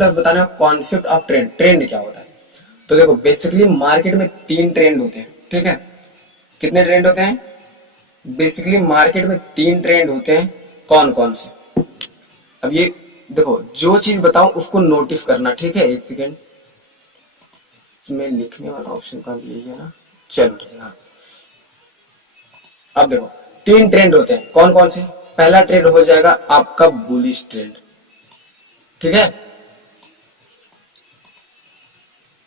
Plus बताने का concept of trend, trend क्या होता है। तो देखो बेसिकली मार्केट में 3 ट्रेंड होते हैं, ठीक है। कितने ट्रेंड होते हैं? बेसिकली मार्केट में 3 ट्रेंड होते हैं। कौन कौन से? अब ये देखो, जो चीज बताऊं उसको नोटिस करना, ठीक है। एक सेकेंड, इसमें लिखने वाला ऑप्शन का भी यही है ना। चलो ठीक है। हाँ, अब देखो 3 ट्रेंड होते हैं। कौन कौन से? पहला ट्रेंड हो जाएगा आपका बुलिश ट्रेंड, ठीक है।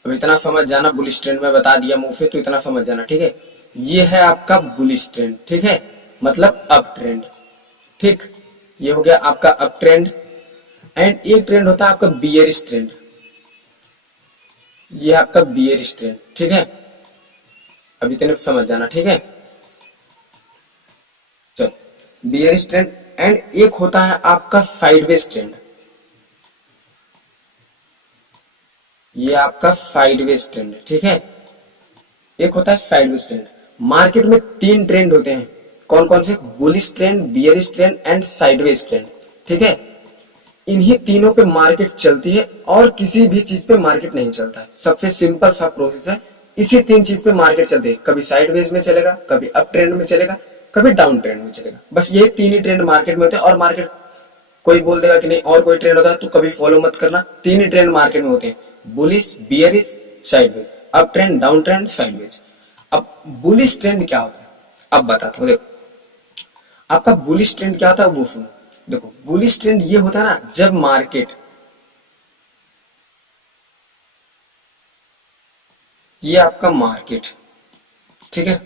अब इतना समझ जाना, बुलिश ट्रेंड में बता दिया मुंह से तो इतना समझ जाना, ठीक है। ये है आपका बुलिश ट्रेंड, ठीक है, मतलब अप ट्रेंड, ठीक। ये हो गया आपका अप ट्रेंड। एंड एक ट्रेंड होता है आपका बियरिश ट्रेंड, ये आपका बियरिश ट्रेंड, ठीक है। अब इतने समझ जाना, ठीक है। चलो बियरिश ट्रेंड। एंड एक होता है आपका साइडवेज ट्रेंड, ये आपका साइडवेज ट्रेंड, ठीक है। एक होता है साइडवेज ट्रेंड। मार्केट में 3 ट्रेंड होते हैं। कौन कौन से? Bullish trend, bearish trend and sideways trend, ठीक है। इन्हीं तीनों पे मार्केट चलती है और किसी भी चीज पे मार्केट नहीं चलता है। सबसे सिंपल सा प्रोसेस है, इसी 3 चीज पे मार्केट चलती है। कभी साइडवेज में चलेगा, कभी अप ट्रेंड में चलेगा, कभी डाउन ट्रेंड में चलेगा। बस ये 3 ही ट्रेंड मार्केट में होते हैं। और मार्केट कोई बोल देगा कि नहीं और कोई ट्रेंड होता है तो कभी फॉलो मत करना। 3 ही ट्रेंड मार्केट में होते हैं, bullish, bearish, sideways. Up trend, down trend, sideways. अब बुलिश ट्रेंड क्या होता है अब बताता हूं। देखो आपका बुलिश ट्रेंड क्या होता है वो सुनो। देखो बुलिश ट्रेंड ये होता है ना, जब मार्केट, ये आपका मार्केट, ठीक है।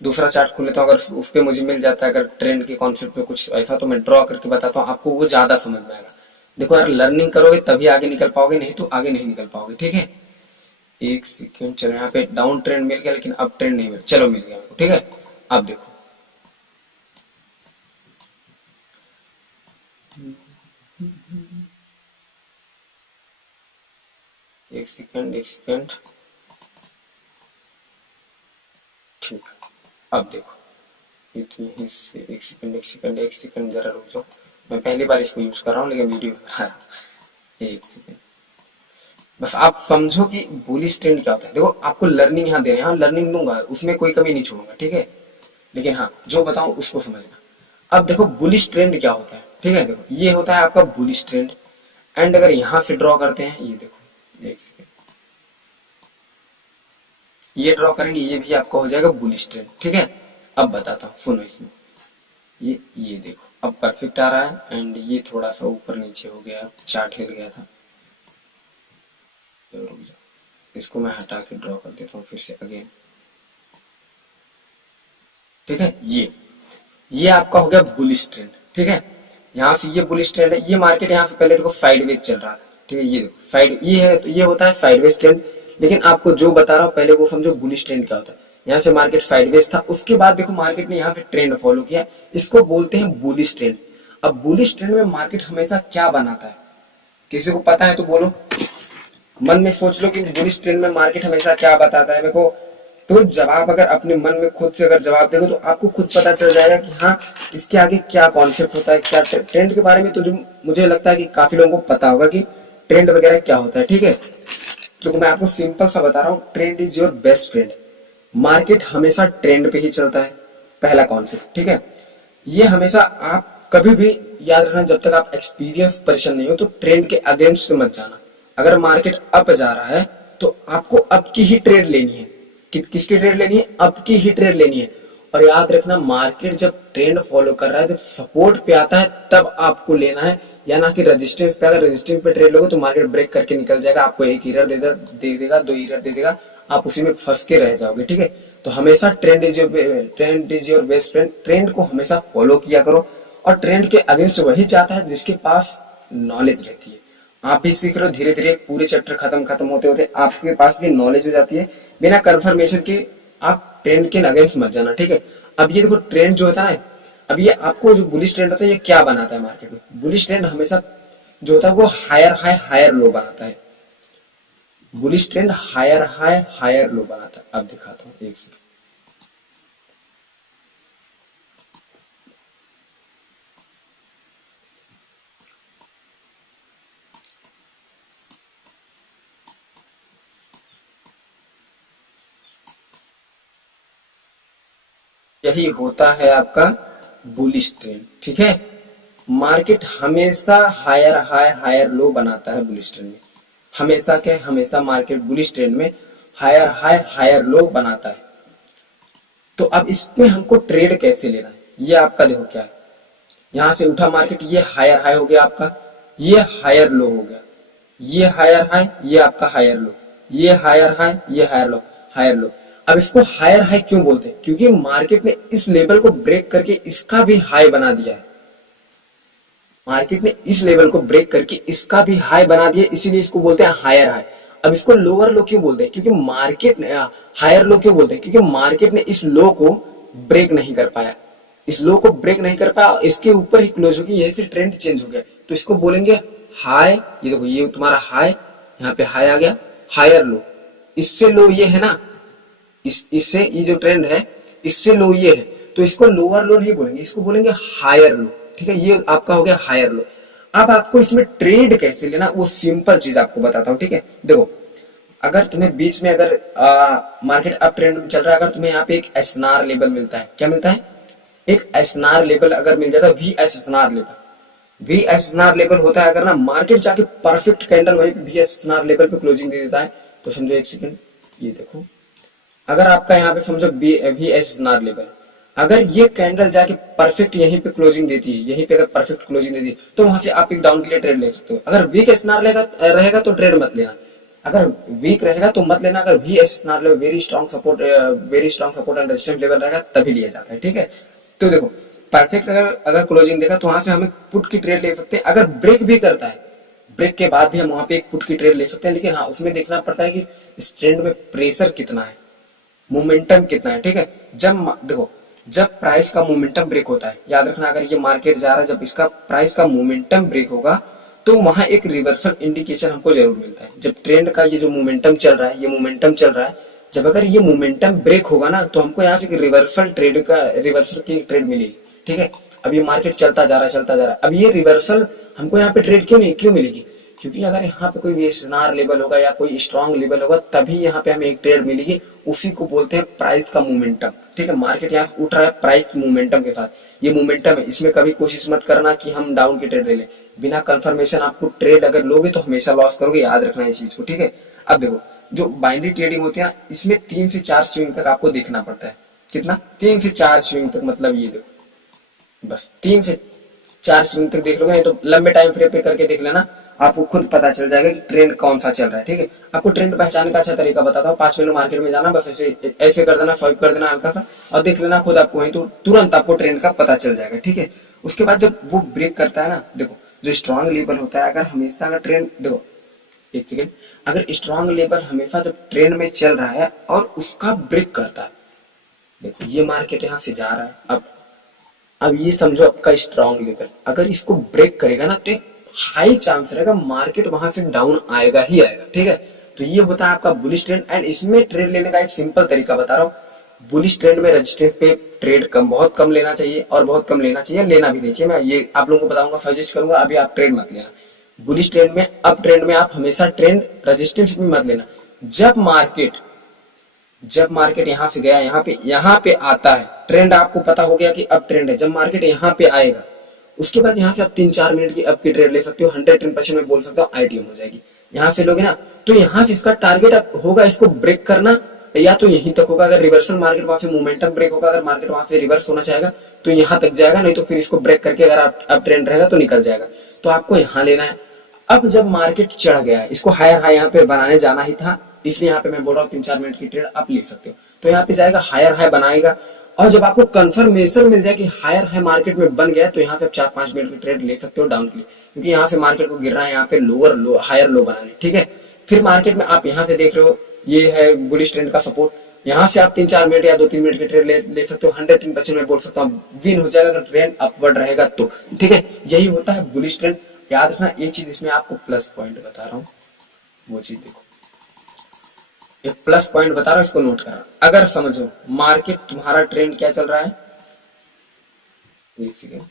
दूसरा चार्ट खोल लेता हूं, अगर उस पर मुझे मिल जाता है, अगर ट्रेंड के कॉन्सेप्ट पे कुछ ऐसा, तो मैं ड्रॉ करके बताता हूं आपको, वो ज्यादा समझ में आएगा। देखो यार, लर्निंग करोगे तभी आगे निकल पाओगे, नहीं तो आगे नहीं निकल पाओगे, ठीक है। एक सेकेंड, चलो यहाँ पे डाउन ट्रेंड मिल गया लेकिन अप ट्रेंड नहीं मिला। चलो मिल गया मेरे को, ठीक है। अब देखो एक सेकेंड, एक सेकेंड, ठीक। अब देखो ये तो यहीं से, एक सेकंड, एक सेकंड, एक सेकंड, जरा रुक जाओ। मैं पहली बार इसको यूज कर रहा हूँ लेकिन वीडियो बना रहा हूँ। एक सेकंड, बस आप समझो कि बुलिश ट्रेंड क्या होता है। देखो आपको लर्निंग यहाँ दे रहे हैं, यहाँ लर्निंग दूंगा, उसमें कोई कमी नहीं छोड़ूंगा, ठीक है। लेकिन हाँ, जो बताऊं उसको समझना। अब देखो बुलिश ट्रेंड क्या होता है, ठीक है। देखो ये होता है आपका बुलिश ट्रेंड। एंड अगर यहां से ड्रॉ करते हैं, ये देखो, एक सेकेंड, ये ड्रॉ करेंगे, ये भी आपका हो जाएगा बुलिश ट्रेंड, ठीक है। अब बताता हूँ, सुनो इसमें, ये देखो अब परफेक्ट आ रहा है। एंड ये थोड़ा सा ऊपर नीचे हो गया, चार्ट हिल गया था। तो रुक जाओ, इसको मैं हटा के ड्रॉ कर देता हूँ फिर से अगेन, ठीक है। ये आपका हो गया बुलिश ट्रेंड, ठीक है। यहाँ से ये बुलिश ट्रेंड है। ये मार्केट यहाँ से पहले देखो साइडवेज चल रहा था, ठीक है। ये देखो साइड, ये है तो ये होता है साइडवेज ट्रेंड। लेकिन आपको जो बता रहा हूँ पहले वो समझो, बुलिश ट्रेंड क्या होता है। यहाँ से मार्केट साइडवेज था, उसके बाद देखो मार्केट ने यहाँ पे ट्रेंड फॉलो किया, इसको बोलते हैं बुलिश ट्रेंड। अब बुलिश ट्रेंड में मार्केट हमेशा क्या बनाता है, किसी को पता है तो बोलो। मन में सोच लो कि बुलिश ट्रेंड में मार्केट हमेशा क्या बताता है मेरे को। तो जवाब अगर अपने मन में खुद से अगर जवाब देखो तो आपको खुद पता चल जाएगा कि हाँ, इसके आगे क्या कॉन्सेप्ट होता है, क्या ट्रेंड के बारे में। तो जो मुझे लगता है कि काफी लोगों को पता होगा कि ट्रेंड वगैरह क्या होता है, ठीक है। तो मैं आपको सिंपल सा बता रहा हूँ, trend is your best friend. Market हमेशा ट्रेंड पे ही चलता है, पहला कॉन्सेप्ट, ठीक है। ये हमेशा आप कभी भी याद रखना, जब तक आप एक्सपीरियंस पर्सन नहीं हो तो ट्रेंड के अगेंस्ट से मत जाना। अगर मार्केट अप जा रहा है तो आपको अप की ही ट्रेड लेनी है। किसकी ट्रेड लेनी है? अप की ही ट्रेड लेनी है। और याद रखना, मार्केट जब ट्रेंड फॉलो कर रहा है, जब सपोर्ट पे आता है तब आपको लेना है, या ना कि रेजिस्टेंस पे। अगर रेजिस्टेंस पे ट्रेड लोगे तो मार्केट ब्रेक करके निकल जाएगा, आपको एक एरर दे देगा, 2 एरर दे देगा, आप उसी में फंस के रह जाओगे, ठीक है। तो हमेशा trend is your best friend. Trend को हमेशा फॉलो किया करो। और ट्रेंड के अगेंस्ट वही चाहता है जिसके पास नॉलेज रहती है। आप भी सीख रहे हो, धीरे धीरे पूरे चैप्टर खत्म खत्म होते होते आपके पास भी नॉलेज हो जाती है। बिना कंफर्मेशन के आप ट्रेंड के अगेंस्ट मत जाना, ठीक है। अब ये देखो ट्रेंड जो होता है ना, अब ये आपको जो बुलिश ट्रेंड होता है ये क्या बनाता है मार्केट में। बुलिश ट्रेंड हमेशा जो होता है वो हायर हाई हायर लो बनाता है। Bullish trend higher high higher low बनाता है। अब दिखाता हूँ एक सेकंड। यही होता है आपका बुलिश ट्रेंड, ठीक है। मार्केट हमेशा हायर हाई हायर लो बनाता है बुलिश ट्रेंड में, हमेशा क्या है, हमेशा मार्केट बुलिश ट्रेंड में हायर हाई हायर लो बनाता है। तो अब इसमें हमको ट्रेड कैसे लेना है, ये आपका देखो क्या है, यहां से उठा मार्केट, ये हायर हाई हो गया आपका, ये हायर लो हो गया, ये हायर हाई, ये आपका हायर लो, ये हायर हाई, ये हायर लो, हायर लो। अब इसको हायर हाई क्यों बोलते हैं, क्योंकि मार्केट ने इस लेवल को ब्रेक करके इसका भी हाई बना दिया है, मार्केट ने इस लेवल को ब्रेक करके इसका भी हाई बना दिया, इसीलिए इसको बोलते हैं हायर हाई। अब इसको लोअर लो क्यों बोलते हैं, क्योंकि मार्केट ने हायर लो क्यों बोलते हैं, क्योंकि मार्केट ने इस लो को ब्रेक नहीं कर पाया, इस लो को ब्रेक नहीं कर पाया, इसके ऊपर ही क्लोज हो गई, यही से ट्रेंड चेंज हो गया। तो इसको बोलेंगे हाई, ये देखो ये तुम्हारा हाई, यहाँ पे हाई आ गया, हायर लो, इससे लो ये है ना, इससे ये जो ट्रेंड है इससे लो ये है, तो इसको लोअर लो नहीं बोलेंगे, इसको बोलेंगे हायर लो, ठीक है। ये आपका हो गया हायर लो। अब आपको इसमें ट्रेड कैसे लेना वो सिंपल चीज आपको बताता हूं, ठीक है। देखो अगर तुम्हें बीच में अगर मार्केट अप ट्रेंड में चल रहा है, अगर तुम्हें यहाँ पे एक एसएनआर लेवल मिलता है, क्या मिलता है, एक एसएनआर लेवल अगर मिल जाता है, V SNR level, V SNR level होता है, अगर ना मार्केट जाके परफेक्ट कैंडल वहीं पे वी एसएनआर लेवल पे क्लोजिंग दे देता है, तो समझो एक सेकंड, ये देखो अगर आपका यहाँ पे समझो वी एसएनआर लेवल, अगर ये कैंडल जाके परफेक्ट यहीं पे क्लोजिंग देती है, यहीं पे अगर परफेक्ट क्लोजिंग देती है, तो वहां से आप एक डाउन के लिए ट्रेड ले सकते हो। अगर वीक एसएनआर रहेगा तो ट्रेड मत लेना, अगर वीक रहेगा तो मत लेना, अगर V SNR level very strong support and resistance level रहेगा तभी लिया जाता है, ठीक है। तो देखो परफेक्ट अगर क्लोजिंग देगा तो वहां से हम पुट की ट्रेड ले सकते हैं, अगर ब्रेक भी करता है, ब्रेक के बाद भी हम वहां पे एक पुट की ट्रेड ले सकते हैं, लेकिन हाँ उसमें देखना पड़ता है कि इस ट्रेंड में प्रेशर कितना है, मोमेंटम कितना है, ठीक है। जब देखो जब प्राइस का मोमेंटम ब्रेक होता है, याद रखना अगर ये मार्केट जा रहा है, जब इसका प्राइस का मोमेंटम ब्रेक होगा तो वहां एक रिवर्सल इंडिकेशन हमको जरूर मिलता है। जब ट्रेंड का ये जो मोमेंटम चल रहा है, ये मोमेंटम चल रहा है, जब अगर ये मोमेंटम ब्रेक होगा ना तो हमको यहाँ से रिवर्सल की ट्रेड मिलेगी, ठीक है। अब ये मार्केट चलता जा रहा है, चलता जा रहा है, अब ये रिवर्सल हमको यहाँ पे ट्रेड क्यों मिलेगी, क्योंकि अगर यहाँ पे कोई वेसनार लेवल होगा या कोई स्ट्रॉन्ग लेवल होगा तभी यहाँ पे हमें एक ट्रेड मिलेगी, उसी को बोलते हैं प्राइस का मोमेंटम, ठीक है। मार्केट यहाँ उठ रहा है प्राइस की मोमेंटम के साथ, ये मोमेंटम है, इसमें कभी कोशिश मत करना कि हम डाउन की ट्रेड ले लें, बिना कंफर्मेशन आपको ट्रेड अगर लोगे तो हमेशा लॉस करोगे, याद रखना इस चीज को, ठीक है। अब देखो जो बाइनरी ट्रेडिंग होती है ना, इसमें 3 से 4 स्विंग तक आपको देखना पड़ता है, कितना, 3 से 4 स्विंग तक, मतलब ये देखो बस 3 से 4 स्विंग तक देख लोगे, नहीं तो लंबे टाइम फ्रेम पे करके देख लेना, आपको खुद पता चल जाएगा कि ट्रेंड कौन सा चल रहा है, ठीक है। आपको ट्रेंड पहचानने का अच्छा तरीका बताता हूँ, 5 मिनट मार्केट में जाना, बस ऐसे ऐसे कर देना, स्वाइप कर देना हल्का सा और देख लेना खुद आपको, वहीं तो तुरंत आपको ट्रेंड का पता चल जाएगा, ठीक है। उसके बाद जब वो ब्रेक करता है ना, देखो जो स्ट्रॉन्ग लेवल होता है, अगर हमेशा अगर ट्रेंड देखो एक सेकेंड, अगर स्ट्रॉन्ग लेवल हमेशा जब ट्रेंड में चल रहा है और उसका ब्रेक करता है, देखो ये मार्केट यहाँ से जा रहा है, अब ये समझो आपका स्ट्रॉन्ग लेवल, अगर इसको ब्रेक करेगा ना तो एक हाई चांस रहेगा मार्केट वहां से डाउन आएगा ही आएगा, ठीक है। तो ये होता है आपका बुलिश ट्रेंड, एंड इसमें ट्रेड लेने का एक सिंपल तरीका बता रहा हूँ। बुलिश ट्रेंड में रेजिस्टेंस पे ट्रेड बहुत कम लेना चाहिए, और बहुत कम लेना चाहिए, लेना भी नहीं चाहिए, मैं ये आप लोगों को बताऊंगा, सजेस्ट करूंगा, अभी आप ट्रेड मत लेना बुलिश ट्रेंड में। अप ट्रेंड में आप हमेशा ट्रेंड रेजिस्टेंस भी मत लेना, जब मार्केट यहाँ से गया, यहाँ पे आता है, ट्रेंड आपको पता हो गया कि अब ट्रेंड है, जब मार्केट यहाँ पे आएगा उसके बाद यहाँ से आप 3-4 मिनट की अब की ट्रेड ले सकते हो, 110% में बोल सकता हूँ आईटीएम हो जाएगी। यहाँ से लोगे ना तो यहाँ से इसका टारगेट अब होगा इसको ब्रेक करना, या तो यहीं तक होगा, अगर रिवर्सल मार्केट वहां से मोमेंटम ब्रेक होगा, अगर मार्केट वहां से रिवर्स होना चाहेगा तो यहाँ तक जाएगा, नहीं तो फिर इसको ब्रेक करके अगर आप अब ट्रेंड रहेगा तो निकल जाएगा, तो आपको यहाँ लेना है। अब जब मार्केट चढ़ गया है, इसको हायर हाई यहाँ पे बनाने जाना ही था, इसलिए यहाँ पे मैं बोल रहा हूँ 3-4 मिनट की ट्रेड आप ले सकते हो, तो यहाँ पे जाएगा हायर हाई बनाएगा, और जब आपको कंफर्मेशन मिल जाए कि हायर हाई मार्केट में बन गया है तो यहाँ से आप 4-5 मिनट की ट्रेड ले सकते हो डाउन के लिए, क्योंकि यहाँ से मार्केट को गिर रहा है यहाँ पे लोअर लो हायर लो बनाने, ठीक है। फिर मार्केट में आप यहाँ से देख रहे हो ये है बुलिश ट्रेंड का सपोर्ट, यहाँ से आप 3-4 मिनट या 2-3 मिनट की ट्रेड ले सकते हो, 110% में बोल सकता हूँ विन हो जाएगा अगर ट्रेंड अपवर्ड रहेगा तो, ठीक है। यही होता है बुलिश ट्रेंड। याद रखना एक चीज इसमें आपको प्लस पॉइंट बता रहा हूँ, वो चीज देखो, एक प्लस पॉइंट बता रहा हूं, इसको नोट करना। अगर समझो मार्केट तुम्हारा ट्रेंड क्या चल रहा है, एक सेकेंड,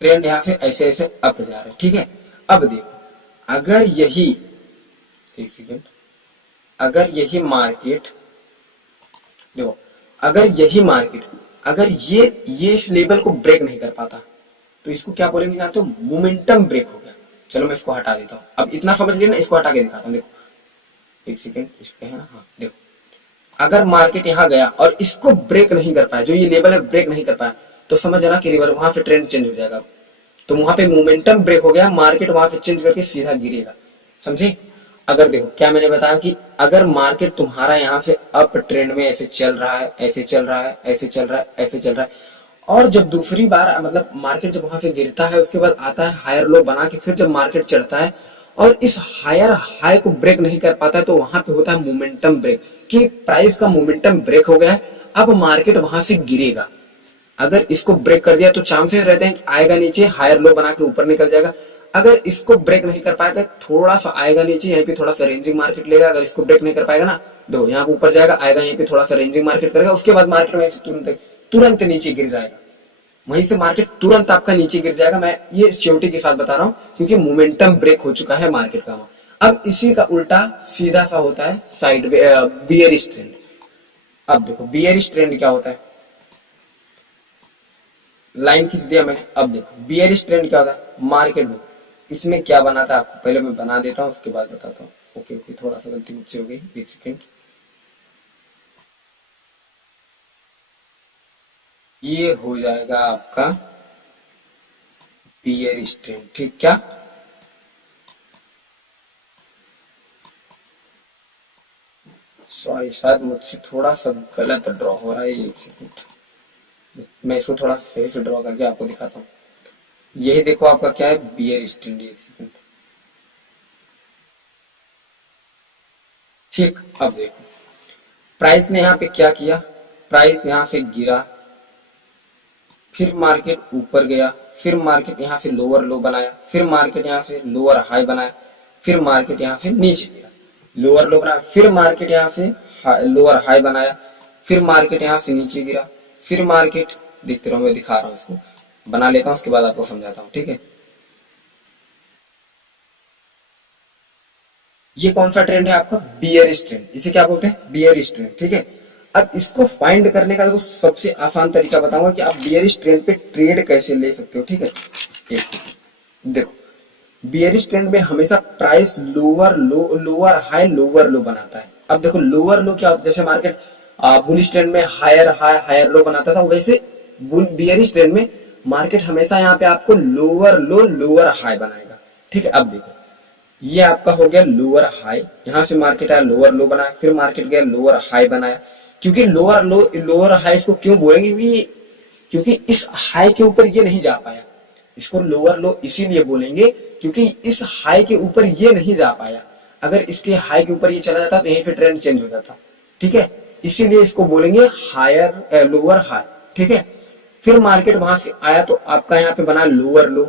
ट्रेंड यहां से ऐसे ऐसे अप जा रहा है, ठीक है। अब देखो अगर यही, एक सेकेंड, अगर यही मार्केट, देखो अगर यही मार्केट, अगर ये इस लेवल को ब्रेक नहीं कर पाता तो इसको क्या बोलेंगे, या तो मोमेंटम ब्रेक हो गया। चलो मैं इसको हटा देता हूं, अब इतना समझ लिया ना, इसको हटा के दिखाता हूं। देखो एक सेकेंड, इस पे है ना, हाँ देखो, अगर मार्केट यहाँ गया और इसको ब्रेक नहीं कर पाया, जो ये लेवल है ब्रेक नहीं कर पाया, तो समझ जाना कि रिवर वहां से ट्रेंड चेंज हो जाएगा। तो वहां पे मोमेंटम ब्रेक हो गया, मार्केट वहां से चेंज करके सीधा गिरेगा, समझे। अगर देखो क्या मैंने बताया कि अगर मार्केट तुम्हारा यहाँ से अप ट्रेंड में ऐसे चल रहा है, ऐसे चल रहा है, ऐसे चल रहा है, ऐसे चल रहा है, और जब दूसरी बार मतलब मार्केट जब वहां से गिरता है, उसके बाद आता है हायर लो बना के, फिर जब मार्केट चढ़ता है और इस हायर हाई को ब्रेक नहीं कर पाता है, तो वहां पे होता है मोमेंटम ब्रेक, कि प्राइस का मोमेंटम ब्रेक हो गया है, अब मार्केट वहां से गिरेगा। अगर इसको ब्रेक कर दिया तो चांसेस रहते हैं कि आएगा नीचे, हायर लो बना के ऊपर निकल जाएगा। अगर इसको ब्रेक नहीं कर पाएगा, थोड़ा सा आएगा नीचे, यहीं पे थोड़ा सा रेंजिंग मार्केट लेगा। अगर इसको ब्रेक नहीं कर पाएगा ना, दो यहाँ ऊपर जाएगा, आएगा यहीं पे थोड़ा सा रेंजिंग मार्केट करेगा, उसके बाद मार्केट में तुरंत तुरंत नीचे गिर जाएगा, वहीं से मार्केट तुरंत आपका नीचे गिर जाएगा। मैं ये श्योरिटी के साथ बता रहा हूं, क्योंकि मोमेंटम ब्रेक हो चुका है मार्केट का। अब इसी का उल्टा सीधा सा होता है साइड बियरिश ट्रेंड। अब देखो बियरिश ट्रेंड क्या होता है, लाइन खींच दिया मैंने। अब देखो बियरिश ट्रेंड क्या होता है, मार्केट देखो इसमें क्या बना था, आपको पहले मैं बना देता हूं, उसके बाद बताता हूँ। ओके ओके, थोड़ा सा गलती मुझसे हो गई, एक सेकेंड। ये हो जाएगा आपका बियरिश ट्रेंड, ठीक। क्या सॉरी, शायद मुझसे थोड़ा सा गलत ड्रॉ हो रहा है, एक सेकेंड, मैं इसको थोड़ा सही से ड्रॉ करके आपको दिखाता हूँ। यही देखो आपका क्या है, बियरिश ट्रेंड, एक सेकेंड, ठीक। अब देखो प्राइस ने यहाँ पे क्या किया, प्राइस यहाँ से गिरा, फिर मार्केट ऊपर गया, फिर मार्केट यहाँ से लोअर लो बनाया, फिर मार्केट यहाँ से लोअर हाई बनाया, फिर मार्केट यहाँ से नीचे गिरा, लोअर लो बनाया, फिर मार्केट यहाँ से लोअर हाई बनाया, फिर मार्केट यहाँ से नीचे गिरा, फिर मार्केट, देखते रहो मैं दिखा रहा हूँ, इसको बना लेता हूँ, उसके बाद आपको समझाता हूँ, ठीक है। ये कौन सा ट्रेंड है आपका, बियरिश ट्रेंड, इसे क्या बोलते हैं, बियरिश ट्रेंड, ठीक है। अब इसको फाइंड करने का देखो सबसे आसान तरीका बताऊंगा कि आप बियरिश ट्रेंड पे ट्रेड कैसे ले सकते हो, ठीक है। देखो बियरिश ट्रेंड में हमेशा प्राइस लोअर लो, लोअर हाई, लोअर लो बनाता है। अब देखो लोअर लो क्या होता है, जैसे मार्केट बुलिश ट्रेंड में हायर हाई हायर लो बनाता था, वैसे बियरिश ट्रेंड में मार्केट हमेशा यहाँ पे आपको लोअर लो लोअर हाई बनाएगा, ठीक है। अब देखो ये आपका हो गया लोअर हाई, यहां से मार्केट आया लोअर लो बनाया, फिर मार्केट गया लोअर हाई बनाया। क्योंकि लोअर लो लोअर हाई इसको क्यों बोलेंगे, क्योंकि इस हाई के ऊपर ये नहीं जा पाया, इसको लोअर लो इसीलिए बोलेंगे क्योंकि इस हाई के ऊपर ये नहीं जा पाया। अगर इसके हाई के ऊपर ये चला जाता तो यहीं से ट्रेंड चेंज हो जाता, ठीक है। इसीलिए इसको बोलेंगे हायर लोअर हाई, ठीक है। फिर मार्केट वहां से आया तो आपका यहाँ पे बना लोअर लो,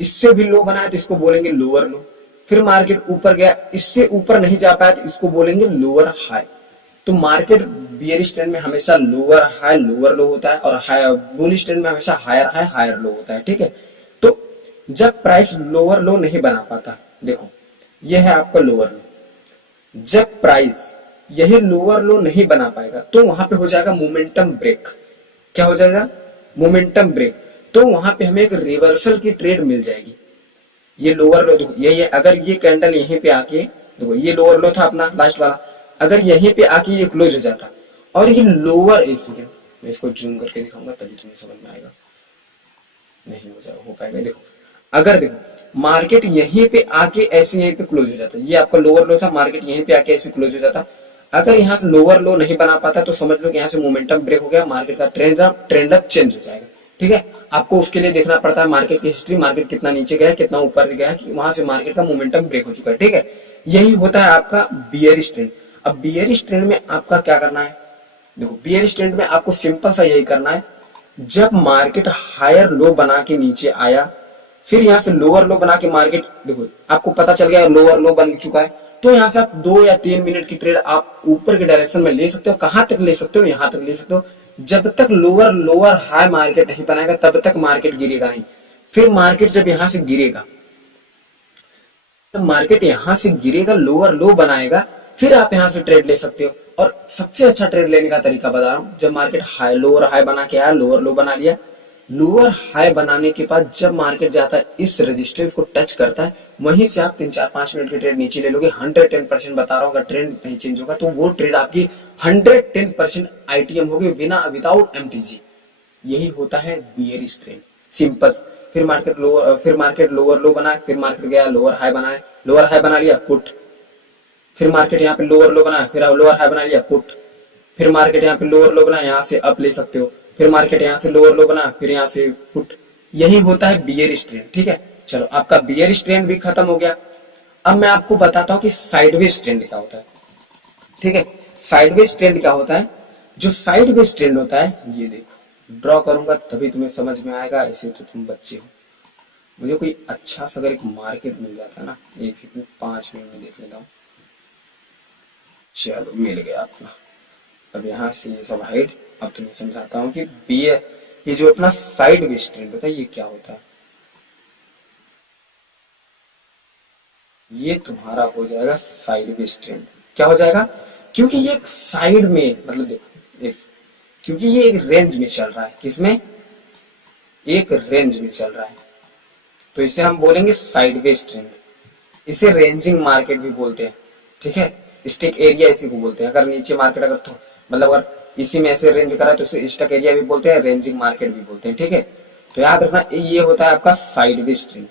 इससे भी लो बनाया तो इसको बोलेंगे लोअर लो। फिर मार्केट ऊपर गया, इससे ऊपर नहीं जा पाया तो इसको बोलेंगे लोअर हाई। तो मार्केट बियरिश ट्रेंड में हमेशा लोअर हाई लोअर लो होता है, और बुलिश ट्रेंड में हमेशा हायर हाई हायर लो होता है, ठीक है। तो जब प्राइस लोअर लो नहीं बना पाता, देखो यह है आपका लोअर लो, जब प्राइस यही लोअर लो नहीं बना पाएगा तो वहां पे हो जाएगा मोमेंटम ब्रेक। क्या हो जाएगा, मोमेंटम ब्रेक। तो वहां पे हमें एक रिवर्सल की ट्रेड मिल जाएगी। ये लोअर लो देखो यही है, अगर ये कैंडल यहीं पे आके, देखो ये लोअर लो था अपना लास्ट वाला, अगर यहीं पे आके ये क्लोज हो जाता और ये लोअर, एक सेकेंड मैं इसको जूम करके दिखाऊंगा तभी तुम्हें समझ में आएगा, नहीं हो पाएगा। देखो अगर देखो मार्केट यहीं पे आके ऐसे यहीं पे क्लोज हो जाता, ये आपका लोअर लो था, मार्केट यहीं पे आके ऐसे क्लोज हो जाता, अगर यहाँ से लोअर लो नहीं बना पाता तो समझ लो कि यहाँ से मोमेंटम ब्रेक हो गया, मार्केट का ट्रेंड अप चेंज हो जाएगा, ठीक है। आपको उसके लिए देखना पड़ता है मार्केट की हिस्ट्री, मार्केट कितना नीचे गया कितना ऊपर गया, कि वहां से मार्केट का मोमेंटम ब्रेक हो चुका है, ठीक है। यही होता है आपका बियरिश ट्रेंड। अब बियरिश ट्रेंड में आपका क्या करना है, देखो बियरिश ट्रेंड में आपको सिंपल सा यही करना है, जब मार्केट हायर लो बना के नीचे आया, फिर यहाँ से लोअर लो बना के मार्केट, देखो आपको पता चल गया लोअर लो बन चुका है, तो यहाँ से आप 2 या 3 मिनट की ट्रेड आप ऊपर के डायरेक्शन में ले सकते हो। कहां तक ले सकते हो, यहां तक ले सकते हो, जब तक लोअर हाई मार्केट नहीं बनाएगा तब तक मार्केट गिरेगा नहीं। फिर मार्केट जब यहां से गिरेगा, जब मार्केट यहाँ से गिरेगा, लोअर लो बनाएगा, फिर आप यहाँ से ट्रेड ले सकते हो। और सबसे अच्छा ट्रेड लेने का तरीका बता रहा हूँ, जब मार्केट हाई लोअर हाई बना के आया, लोअर लो बना लिया, लोअर हाई बनाने के बाद जब मार्केट जाता है इस रेजिस्टेंस को टच करता है, वहीं से आप 3-4-5 मिनट की ट्रेड नीचे ले लोगे। 110% बता रहा हूँ, अगर ट्रेंड नहीं चेंज होगा तो वो ट्रेड आपकी 110% आईटीएम होगी, बिना विदाउट एमटीजी। यही होता है बियरिश ट्रेंड, सिंपल। फिर मार्केट लोअर लो बनाए, फिर मार्केट गया लोअर हाई बनाए, लोअर हाई बना लिया पुट, फिर मार्केट यहाँ पे लोअर लो बनाया, फिर लोअर हाई बना लिया पुट, फिर मार्केट यहाँ पे लोअर लो बनाया, यहाँ से अप ले सकते हो, फिर मार्केट यहाँ से लोअर लो बना, फिर यहाँ से पुट। यही होता है बियरिश ट्रेंड, ठीक है। चलो, आपका बियरिश ट्रेंड भी खत्म हो गया। अब मैं आपको बताता हूँ कि साइडवेज ट्रेंड क्या होता है, ठीक है। साइडवेज ट्रेंड क्या होता है? जो साइडवेज ट्रेंड होता है, ये देखो, ड्रॉ करूंगा तभी तुम्हें समझ में आएगा, ऐसे तो तुम बच्चे हो। मुझे कोई अच्छा सा अगर एक मार्केट मिल जाता है ना, एक सेकंड 5 मिनट में देख लेता हूँ। चलो, मिल गया अपना। अब यहाँ से ये सब हाइड। अब तुम्हें समझाता हूँ कि ये जो अपना साइडवेज ट्रेंड होता है, ये क्या होता है। ये तुम्हारा हो जाएगा साइडवेज ट्रेंड। क्या हो जाएगा? क्योंकि ये एक साइड में, मतलब देखो, क्योंकि ये एक रेंज में चल रहा है। किसमें? एक रेंज में चल रहा है, तो इसे हम बोलेंगे साइडवेज ट्रेंड। इसे रेंजिंग मार्केट भी बोलते हैं, ठीक है। स्टिक एरिया इसी को बोलते हैं। अगर नीचे मार्केट अगर तो मतलब अगर इसी में ऐसे रेंज करा तो इसे स्टक एरिया भी बोलते हैं, रेंजिंग मार्केट भी बोलते हैं, ठीक है। तो याद रखना, ये होता है आपका साइडवेज ट्रेंड।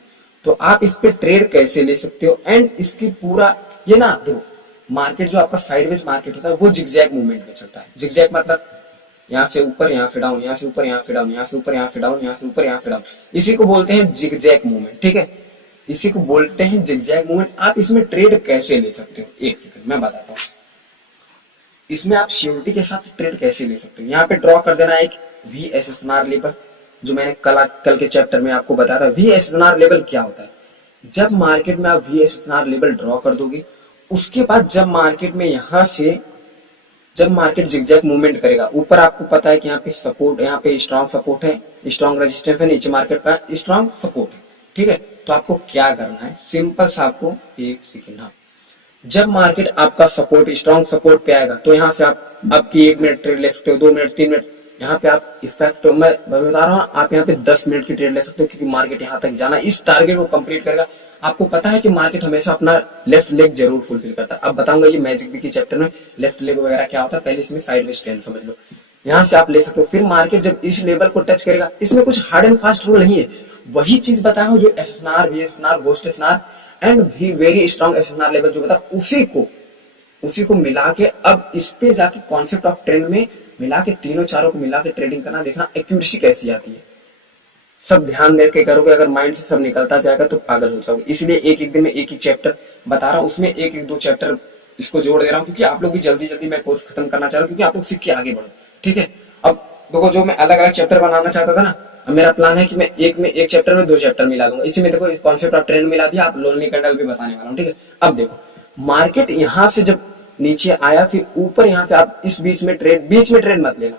तो आप इस पे ट्रेड कैसे ले सकते हो, एंड इसकी पूरा ये ना, देखो, मार्केट जो आपका साइडवेज मार्केट होता है वो जिगजैग मूवमेंट में चलता है। जिगजैग मतलब यहाँ से ऊपर, यहाँ से डाउन, यहाँ से ऊपर, यहाँ से डाउन, यहाँ से ऊपर, यहाँ से डाउन, यहाँ से ऊपर, यहाँ से डाउन। इसी को बोलते हैं जिगजैग मूवमेंट, ठीक है। इसी को बोलते हैं जिगजैग मूवमेंट। आप इसमें ट्रेड कैसे ले सकते हो, एक सेकंड मैं बताता हूँ। इसमें आप श्योरिटी के साथ ट्रेड कैसे ले सकते हो। यहाँ पे ड्रॉ कर देना एक VSSR लेवल, जो मैंने कल के चैप्टर में आपको बताया था। VSSR लेवल क्या होता है? जब मार्केट में आप VSSR लेवल ड्रॉ कर दोगे, उसके बाद जब मार्केट में यहाँ से जब मार्केट जिगजैग मूवमेंट करेगा, ऊपर आपको पता है कि यहाँ पे सपोर्ट, यहाँ पे स्ट्रॉन्ग सपोर्ट है, स्ट्रॉन्ग रेजिस्टेंस है, नीचे मार्केट का स्ट्रॉन्ग सपोर्ट है, ठीक है। तो आपको क्या करना है, सिंपल सा, आपको एक सेकेंड, हाँ, जब मार्केट आपका सपोर्ट, स्ट्रॉन्ग सपोर्ट पे आएगा, तो यहाँ से आप आपकी 1 मिनट ट्रेड ले सकते हो, 2 मिनट, 3 मिनट। यहाँ पे आप इफेक्ट, मैं बता रहा हूँ, आप यहाँ पे 10 मिनट की ट्रेड ले सकते हो, क्योंकि मार्केट यहाँ तक जाना, इस टारगेट को कंप्लीट करेगा। आपको पता है कि मार्केट हमेशा अपना लेफ्ट लेग जरूर फुलफिल करता है। अब बताऊंगा ये मैजिक बी के चैप्टर में लेफ्ट लेग वगैरह क्या होता है, पहले इसमें साइडवेज ट्रेंड समझ लो। यहाँ से आप ले सकते हो। फिर मार्केट जब इस लेवल को टच करेगा, इसमें कुछ हार्ड एंड फास्ट रूल नहीं है, वही चीज बताया हूँ जो SSR, VSSR, ghost SNR and भी वेरी स्ट्रॉन्ग SSR लेवल जो बता, उसी को मिला के अब इस पे जाके कॉन्सेप्ट ऑफ ट्रेंड में मिला के तीनों चारों को मिला के ट्रेडिंग करना, देखना एक्यूरेसी कैसी आती है। सब ध्यान दे के करोगे, अगर माइंड से सब निकलता जाएगा तो पागल हो जाओगे। इसलिए एक दिन में एक चैप्टर बता रहा हूँ, उसमें एक 2 चैप्टर इसको जोड़ दे रहा हूँ, क्योंकि आप लोग भी जल्दी जल्दी मैं कोर्स खत्म करना चाह रहा हूँ, क्योंकि आप लोग सीख के आगे बढ़ो, ठीक है। अब देखो, जो मैं अलग अलग चैप्टर बनाना चाहता था ना, अब मेरा प्लान है कि मैं एक चैप्टर में 2 चैप्टर मिला दूंगा। इसी में देखो, इस कॉन्सेप्ट ऑफ ट्रेंड मिला दिया, आप लोनली कैंडल भी बताने वाला हूँ, ठीक है। अब देखो, मार्केट यहाँ से जब नीचे आया, फिर ऊपर, यहाँ से आप इस बीच में ट्रेड मत लेना,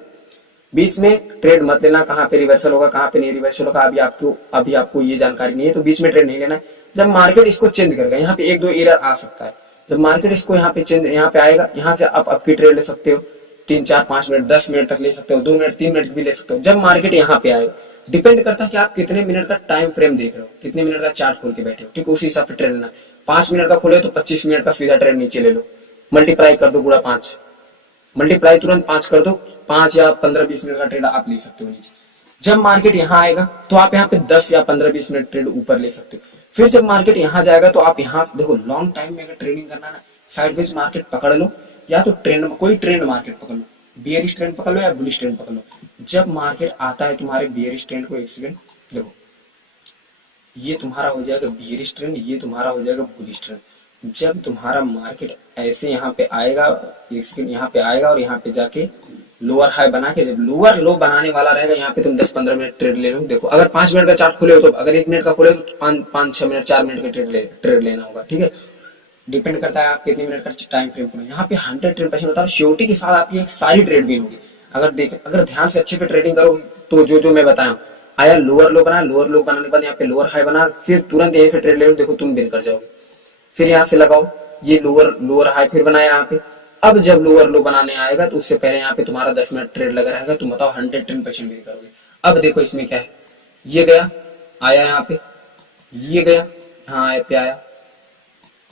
बीच में ट्रेड मत लेना। कहाँ पे रिवर्सल होगा, कहाँ पे नहीं रिवर्सल होगा, अभी आपको ये जानकारी नहीं है, तो बीच में ट्रेड नहीं लेना है। जब मार्केट इसको चेंज करेगा, यहाँ पे 1-2 एरर आ सकता है। जब मार्केट इसको यहाँ पे आएगा, यहाँ से आप आपकी ट्रेड ले सकते हो, 3-4-5 मिनट, 10 मिनट तक ले सकते हो, 2 मिनट, 3 मिनट भी ले सकते हो। जब मार्केट यहाँ पे आएगा, डिपेंड करता है कि आप कितने मिनट का टाइम फ्रेम देख रहे हो, कितने मिनट का चार्ट खोल के बैठे हो, ठीक, उसी हिसाब से ट्रेड लेना। 5 मिनट का खोले तो 25 मिनट का सीधा ट्रेड नीचे ले लो, मल्टीप्लाई कर दो, गुणा 5, मल्टीप्लाई तुरंत 5 कर दो, 5 या 15-20 मिनट का ट्रेड आप ले सकते हो नीचे। जब मार्केट यहाँ आएगा तो आप यहाँ पे 10 या 15-20 मिनट ट्रेड ऊपर ले सकते हो। फिर जब मार्केट यहाँ जाएगा तो आप यहाँ देखो, लॉन्ग टाइम में अगर ट्रेडिंग करना ना, साइडवेज मार्केट पकड़ लो, या तो ट्रेंड, कोई ट्रेंड मार्केट पकड़ लो, बियरिश ट्रेंड पकड़ लो या बुलिश ट्रेंड पकड़ लो। जब मार्केट आता है तुम्हारे बियरिश ट्रेंड को, एक सेकंड देखो, ये तुम्हारा हो जाएगा बियरिश ट्रेंड, ये तुम्हारा हो जाएगा बुलिश ट्रेंड। जब तुम्हारा मार्केट ऐसे यहाँ पे आएगा, एक सेकंड, यहाँ पे आएगा और यहाँ पे जाके लोअर हाई बना के, जब लोअर लो बनाने वाला रहेगा, यहाँ पे तुम 10-15 मिनट ट्रेड ले लो। देखो, अगर 5 मिनट का चार्ट खोले हो तो, अगर 1 मिनट का खोले तो 5-6 मिनट, 4 मिनट का ट्रेड लेना होगा, ठीक है। डिपेंड करता है आप कितने मिनट का टाइम फ्रेम खोले। यहाँ पे 110% बता रहा हूँ, श्योरिटी के साथ आपकी एक सारी ट्रेड भी होगी। अगर ध्यान से अच्छे से ट्रेडिंग करोगे तो जो मैं बताया, आया लोअर लो बना, लोअर लो बनाने के बाद यहाँ पे लोअर हाई बना, फिर तुरंत यहीं से ट्रेड ले लो, देखो तुम विन कर जाओगे। फिर यहाँ से लगाओ, ये लोअर लोअर हाई फिर बनाया यहाँ पे। अब जब लोअर लो बनाने आएगा तो उससे पहले यहाँ पे तुम्हारा 10 मिनट ट्रेड लगा रहेगा, तुम बताओ 110% भी करोगे। अब देखो इसमें क्या है, ये गया आया यहाँ पे, ये गया यहाँ पे आया,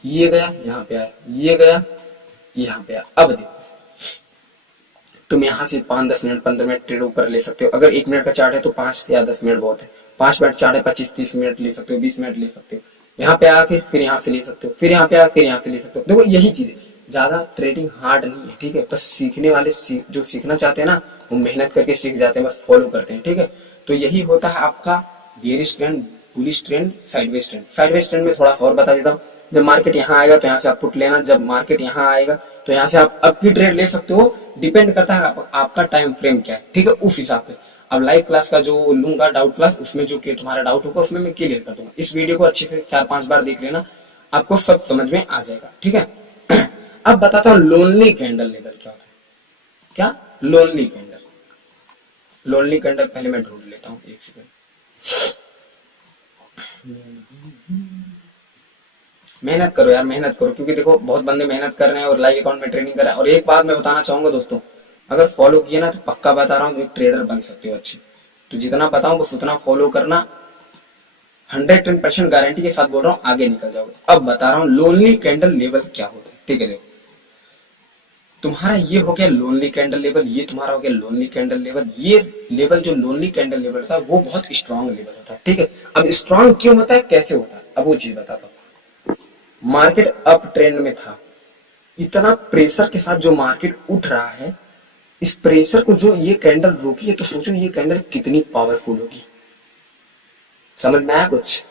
ये गया यहाँ पे आया, ये गया यहाँ पे आया। अब देखो तुम यहाँ से 5-10 मिनट 15 मिनट ट्रेड ऊपर ले सकते हो। अगर 1 मिनट का चार्ट है तो 5 या 10 मिनट बहुत है। 5 मिनट चार्ट है 25-30 मिनट ले सकते हो, 20 मिनट ले सकते हो। यहाँ पे आया फिर यहाँ से ले सकते हो, फिर यहाँ पे आया फिर यहाँ से ले सकते हो। देखो यही चीज है, ज्यादा ट्रेडिंग हार्ड नहीं है, ठीक है। बस सीखने वाले जो सीखना चाहते हैं ना वो मेहनत करके सीख जाते हैं, बस फॉलो करते हैं, ठीक है। तो यही होता है आपका bearish trend, bullish trend, sideways trend. Sideways trend में थोड़ा सा और बता देता हूँ। जब मार्केट यहाँ आएगा तो यहाँ से आप पुट लेना, जब मार्केट यहाँ आएगा तो यहाँ से आप अब की ट्रेड ले सकते हो। डिपेंड करता है आपका टाइम फ्रेम क्या है, ठीक है, उस हिसाब से। अब लाइव क्लास का जो लूंगा डाउट क्लास, उसमें जो कि तुम्हारा डाउट होगा उसमें मैं क्लियर कर दूंगा। इस वीडियो को अच्छे से 4-5 बार देख लेना, आपको सब समझ में आ जाएगा, ठीक है। अब बताता हूँ लोनली कैंडल लेवल क्या होता है। क्या लोनली कैंडल, लोनली कैंडल पहले मैं ढूंढ लेता हूँ, एक सेकंड। मेहनत करो यार, मेहनत करो, क्योंकि देखो बहुत बंदे मेहनत कर रहे हैं और लाइव अकाउंट में ट्रेनिंग कर रहे हैं। और एक बात मैं बताना चाहूंगा दोस्तों, अगर फॉलो किए ना तो पक्का बता रहा हूँ एक ट्रेडर बन सकते हो अच्छे। तो जितना बताऊं बस उतना फॉलो करना, 110% गारंटी के साथ बोल रहा हूँ, आगे निकल जाओगे। अब बता रहा हूँ लोनली कैंडल लेवल क्या होता है, ठीक है। देखो तुम्हारा ये हो गया लोनली कैंडल लेवल, ये तुम्हारा हो गया लोनली कैंडल लेवल। ये लेवल जो लोनली कैंडल लेवल होता है वो बहुत स्ट्रांग लेवल होता है, ठीक है। अब स्ट्रांग क्यों होता है, कैसे होता है, अब वो चीज बताता हूँ। मार्केट अप ट्रेंड में था, इतना प्रेशर के साथ जो मार्केट उठ रहा है, इस प्रेशर को जो ये कैंडल रोकी है, तो सोचो ये कैंडल कितनी पावरफुल होगी। समझ में आया कुछ?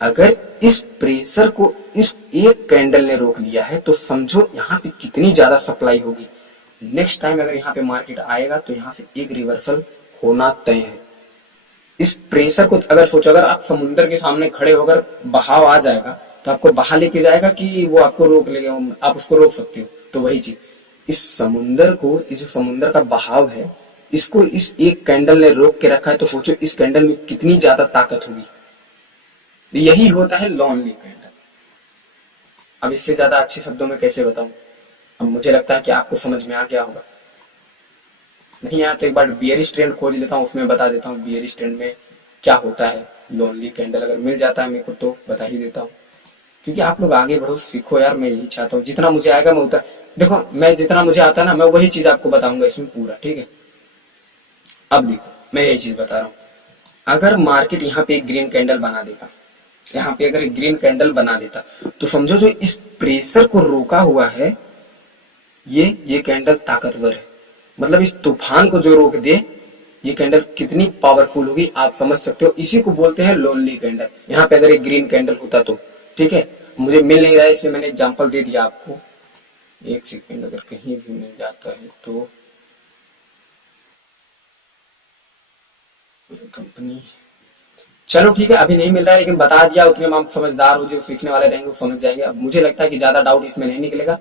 अगर इस प्रेशर को इस एक कैंडल ने रोक लिया है तो समझो यहाँ पे कितनी ज्यादा सप्लाई होगी। नेक्स्ट टाइम अगर यहाँ पे मार्केट आएगा तो यहाँ से एक रिवर्सल होना तय है। इस प्रेशर को अगर सोचो, अगर आप समुद्र के सामने खड़े होकर बहाव आ जाएगा तो आपको बहा लेके जाएगा कि वो आपको रोक लेगा, आप उसको रोक सकते हो। तो वही चीज, इस समुद्र को, इस जो समुद्र का बहाव है, इसको इस एक कैंडल ने रोक के रखा है। तो सोचो इस कैंडल में कितनी ज्यादा ताकत होगी। यही होता है लोनली कैंडल। अब इससे ज्यादा अच्छे शब्दों में कैसे बताऊं, अब मुझे लगता है कि आपको समझ में आ गया होगा। नहीं आया तो एक बार बियरिश ट्रेंड खोज लेता हूँ, उसमें बता देता हूँ बियरिश ट्रेंड में क्या होता है। लोनली कैंडल अगर मिल जाता है मेरे को तो बता ही देता हूँ, क्योंकि आप लोग आगे बढ़ो, सीखो यार। मैं यही चाहता हूँ, जितना मुझे आएगा मैं उतना, देखो मैं जितना मुझे आता है ना मैं वही चीज आपको बताऊंगा इसमें पूरा, ठीक है। अब देखो मैं यही चीज बता रहा हूँ, अगर मार्केट यहाँ पे एक ग्रीन कैंडल बना देता, यहाँ पे अगर एक ग्रीन कैंडल बना देता, तो समझो जो इस प्रेशर को रोका हुआ है ये कैंडल ताकतवर है। मतलब इस तूफान को जो रोक दे, ये कैंडल कितनी पावरफुल होगी आप समझ सकते हो। इसी को बोलते हैं लोनली कैंडल। यहाँ पे अगर एक ग्रीन कैंडल होता तो, ठीक है, मुझे मिल नहीं रहा है इसलिए मैंने एग्जांपल दे दिया आपको। एक सेकेंड, अगर कहीं भी मिल जाता है तो कंपनी, चलो ठीक है, अभी नहीं मिल रहा है लेकिन बता दिया, उतने में आप समझदार हो, जो सीखने वाले रहेंगे वो समझ जाएंगे। अब मुझे लगता है कि ज्यादा डाउट इसमें नहीं निकलेगा।